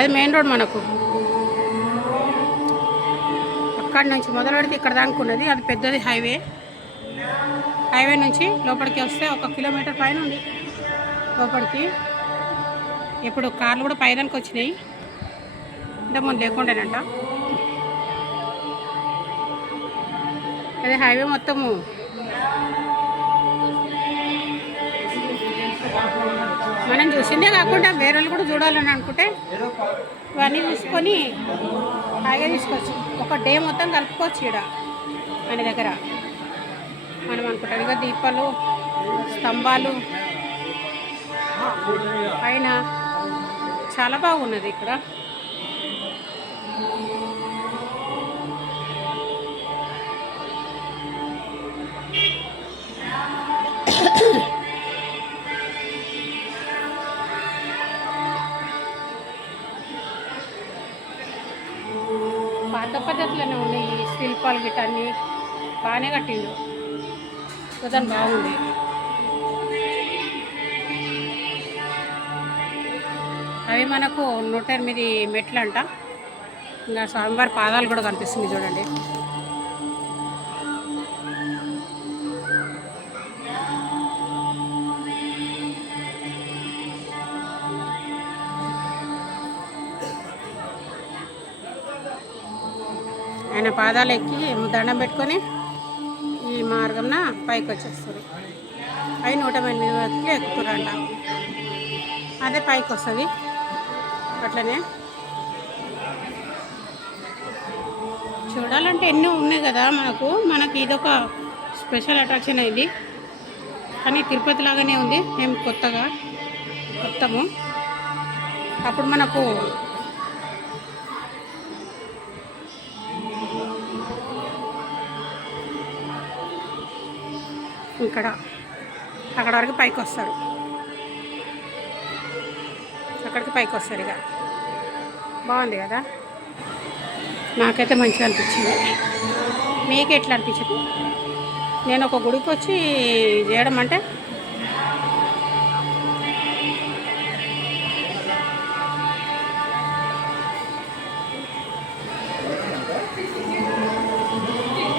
అది main road మనకు అక్కడి నుంచి మొదలు పెడితే ఇక్కడ దాకా ఉన్నది. అది పెద్దది హైవే నుంచి లోపలికి వస్తే 1 కిలోమీటర్ పైన ఉంది లోపలికి. ఇప్పుడు కార్లు కూడా పైదానికి వచ్చినాయి, ఇంతకుముందు లేకుండానంట. అదే హైవే మొత్తము మనం చూసిందే కాకుండా వేరే వాళ్ళు కూడా చూడాలని అనుకుంటే ఇవన్నీ తీసుకొని హాయిగా తీసుకోవచ్చు. ఒక డే మొత్తం కలుపుకోవచ్చు ఇక్కడ మన దగ్గర. మనం అనుకుంటాం ఇక దీపాలు, స్తంభాలు పైన చాలా బాగున్నది ఇక్కడ. పాత పద్ధతిలోనే ఉన్నాయి ఈ శిల్పాలు గిట్ట అన్నీ బాగానే కట్టిండు, దాని బాగుంది. అవి మనకు 108 మెట్లు అంట. ఇంకా స్వామివారి పాదాలు కూడా కనిపిస్తుంది చూడండి. ఆయన పాదాలు ఎక్కి దండం పెట్టుకొని ఈ మార్గంన పైకి వచ్చేస్తారు. అవి 108 మెట్లు ఎక్కుతారంట. అదే పైకి వస్తుంది. అట్లనే చూడాలంటే ఎన్నో ఉన్నాయి కదా మనకి ఇదొక స్పెషల్ అట్రాక్షన్ అయింది. కానీ తిరుపతి లాగానే ఉంది, మేము కొత్తము. అప్పుడు మనకు అక్కడ వరకు పైకి వస్తారు, అక్కడికి పైకి వస్తారు. ఇక బాగుంది కదా, నాకైతే మంచిగా అనిపించింది. మీకు ఎట్లా అనిపించింది? నేను ఒక గుడికి వచ్చి చేయడం అంటే